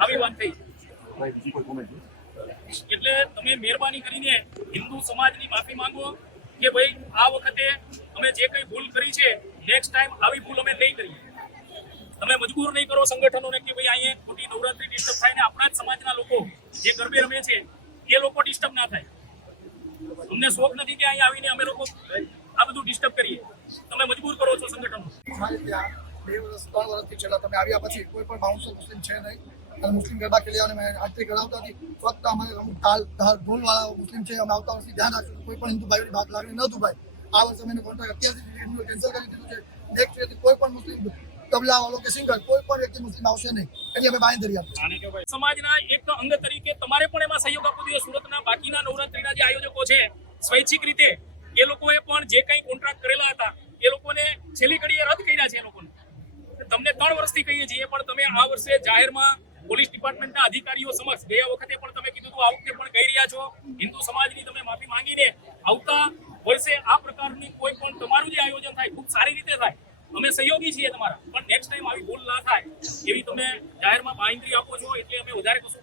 આવી વાત થઈ. એટલે તમે મહેરબાની કરીને હિન્દુ સમાજની માફી માંગો કે ભાઈ આ વખતે અમે જે કંઈ ભૂલ કરી છે નેક્સ્ટ ટાઈમ આવી ભૂલ અમે નહીં કરીએ. તમે મજબૂર નહીં કરો સંગઠનોને કે ભાઈ અહીંયા ખોટી નવરાત્રી ડિસ્ટર્બ થાય ને આપણા જ સમાજના લોકો જે ગરબે રમે છે એ લોકો ડિસ્ટર્બ ના થાય. અમને શોખ નથી કે અહીંયા આવીને અમે લોકો આ બધું ડિસ્ટર્બ કરીએ. તમે મજબૂર કરો છો સંગઠનો. બે વર્ષ ત્રણ વર્ષથી છેલ્લા તમે આવ્યા પછી કોઈ પણ બાઉન્સર મુસ્લિમ છે નહીં. અને મુસ્લિમ ગરબા ખેલી અને મેં કરાવતા હતી. ફક્ત અમારે અમુક તાલ તાલ ઢોલવાળા મુસ્લિમ છે, અમે આવતા વર્ષથી ધ્યાન રાખ્યું કોઈ પણ હિન્દુ ભાઈઓની ભાગ લાગણી ન ભાઈ આ વર્ષે અમે કોન્ટ્રાક્ટ અત્યારથી કેન્સલ કરી દીધું છે. નેક્સ્ટ યરથી કોઈ પણ મુસ્લિમ તબલા વાળો કે સિંગર કોઈ પણ વ્યક્તિ મુસ્લિમ આવશે નહીં. એટલે અમે બાંયધરી આપીએ સમાજના એક અંગ તરીકે તમારે પણ એમાં સહયોગ આપવો જોઈએ. સુરતના બાકીના નવરાત્રીના જે આયોજકો છે, સ્વૈચ્છિક રીતે એ લોકોએ પણ જે કંઈ કોન્ટ્રાક્ટ કરેલા હતા, એ લોકોને છેલ્લી ઘડીએ રદ કર્યા છે એ લોકોને. તમને ત્રણ વર્ષથી કહીએ છીએ, પણ તમે આ વર્ષે જાહેરમાં પોલીસ ડિપાર્ટમેન્ટના અધિકારીઓ સમક્ષ ગયા વખતે પણ તમે કીધું હતું, આ વખતે પણ કહી રહ્યા છો, હિન્દુ સમાજની તમે માફી માંગીને આવતા વર્ષે આ પ્રકારની કોઈ પણ તમારું જે આયોજન થાય, ખૂબ સારી રીતે થાય. અમે સહયોગી છીએ તમારા, પણ નેક્સ્ટ ટાઈમ આવી ભૂલ ના થાય, એવી તમે જાહેરમાં બાહિંદ્રી આપો છો, એટલે અમે વધારે કશું